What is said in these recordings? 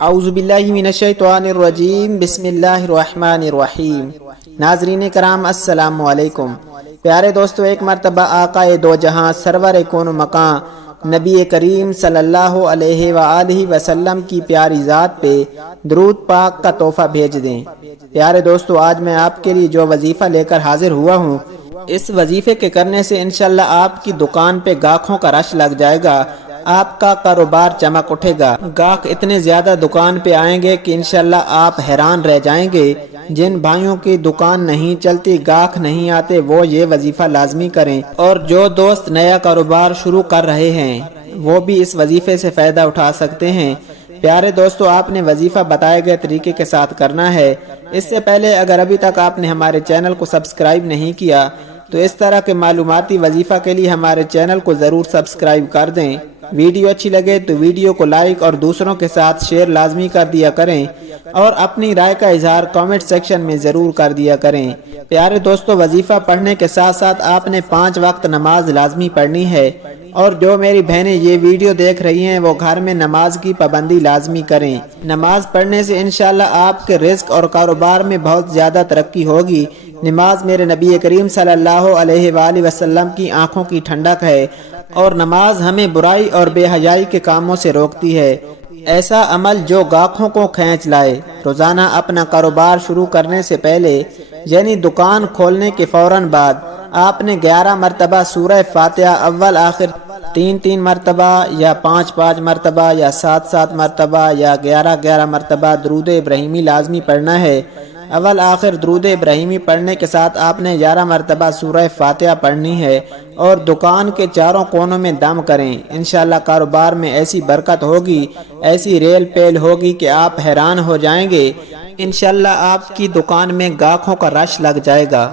اعوذ باللہ من الشیطان الرجیم بسم اللہ الرحمن الرحیم۔ ناظرین کرام السلام علیکم۔ پیارے دوستو، ایک مرتبہ آقا دو جہاں سرور کون و مکان نبی کریم صلی اللہ علیہ وآلہ وسلم کی پیاری ذات پہ درود پاک کا تحفہ بھیج دیں۔ پیارے دوستو، آج میں آپ کے لیے جو وظیفہ لے کر حاضر ہوا ہوں، اس وظیفے کے کرنے سے انشاءاللہ آپ کی دکان پہ گاہکوں کا رش لگ جائے گا، آپ کا کاروبار چمک اٹھے گا۔ گاہک اتنے زیادہ دکان پہ آئیں گے کہ انشاءاللہ آپ حیران رہ جائیں گے۔ جن بھائیوں کی دکان نہیں چلتی، گاہک نہیں آتے، وہ یہ وظیفہ لازمی کریں، اور جو دوست نیا کاروبار شروع کر رہے ہیں وہ بھی اس وظیفے سے فائدہ اٹھا سکتے ہیں۔ پیارے دوستو، آپ نے وظیفہ بتائے گئے طریقے کے ساتھ کرنا ہے۔ اس سے پہلے اگر ابھی تک آپ نے ہمارے چینل کو سبسکرائب نہیں کیا تو اس طرح کے معلوماتی وظیفہ کے لیے ہمارے چینل کو ضرور سبسکرائب کر دیں۔ ویڈیو اچھی لگے تو ویڈیو کو لائک اور دوسروں کے ساتھ شیئر لازمی کر دیا کریں، اور اپنی رائے کا اظہار کامنٹ سیکشن میں ضرور کر دیا کریں۔ پیارے دوستو، وظیفہ پڑھنے کے ساتھ ساتھ آپ نے 5 وقت نماز لازمی پڑھنی ہے، اور جو میری بہنیں یہ ویڈیو دیکھ رہی ہیں وہ گھر میں نماز کی پابندی لازمی کریں۔ نماز پڑھنے سے انشاءاللہ آپ کے رزق اور کاروبار میں بہت زیادہ ترقی ہوگی۔ نماز میرے نبی کریم صلی اللہ علیہ وآلہ وسلم کی آنکھوں کی ٹھنڈک ہے، اور نماز ہمیں برائی اور بے حیائی کے کاموں سے روکتی ہے۔ ایسا عمل جو گاہکوں کو کھینچ لائے۔ روزانہ اپنا کاروبار شروع کرنے سے پہلے، یعنی دکان کھولنے کے فوراً بعد، آپ نے 11 مرتبہ سورہ فاتحہ اول آخر 3 مرتبہ یا 5 مرتبہ یا 7 مرتبہ یا 11 مرتبہ درود ابراہیمی لازمی پڑھنا ہے۔ اول آخر درود ابراہیمی پڑھنے کے ساتھ آپ نے 11 مرتبہ سورہ فاتحہ پڑھنی ہے، اور دکان کے چاروں کونوں میں دم کریں۔ انشاءاللہ کاروبار میں ایسی برکت ہوگی، ایسی ریل پیل ہوگی کہ آپ حیران ہو جائیں گے۔ انشاءاللہ آپ کی دکان میں گاہکوں کا رش لگ جائے گا۔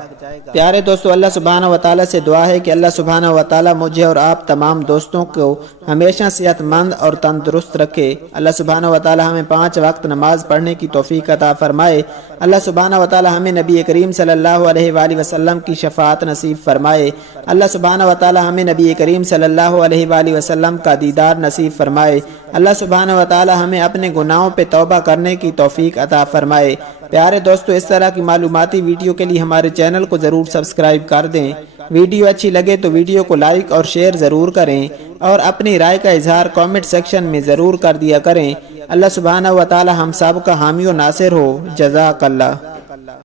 پیارے دوستو، اللہ سبحانہ وتعالی سے دعا ہے کہ اللہ سبحانہ وتعالی مجھے اور آپ تمام دوستوں کو ہمیشہ صحت مند اور تندرست رکھے۔ اللہ سبحانہ وتعالی ہمیں 5 وقت نماز پڑھنے کی توفیق عطا فرمائے۔ اللہ سبحانہ وتعالی ہمیں نبی کریم صلی اللہ علیہ وآلہ وسلم کی شفاعت نصیب فرمائے۔ اللہ سبحانہ وتعالی ہمیں نبی کریم صلی اللہ علیہ وآلہ وسلم کا دیدار نصیب فرمائے۔ اللہ سبحانہ وتعالی ہمیں اپنے گناہوں پہ توبہ کرنے کی توفیق عطا فرمائے۔ پیارے دوستو، اس طرح کی معلوماتی ویڈیو کے لیے ہمارے چینل کو ضرور سبسکرائب کر دیں۔ ویڈیو اچھی لگے تو ویڈیو کو لائک اور شیئر ضرور کریں، اور اپنی رائے کا اظہار کامنٹ سیکشن میں ضرور کر دیا کریں۔ اللہ سبحانہ وتعالی ہم سب کا حامی و ناصر ہو۔ جزاک اللہ۔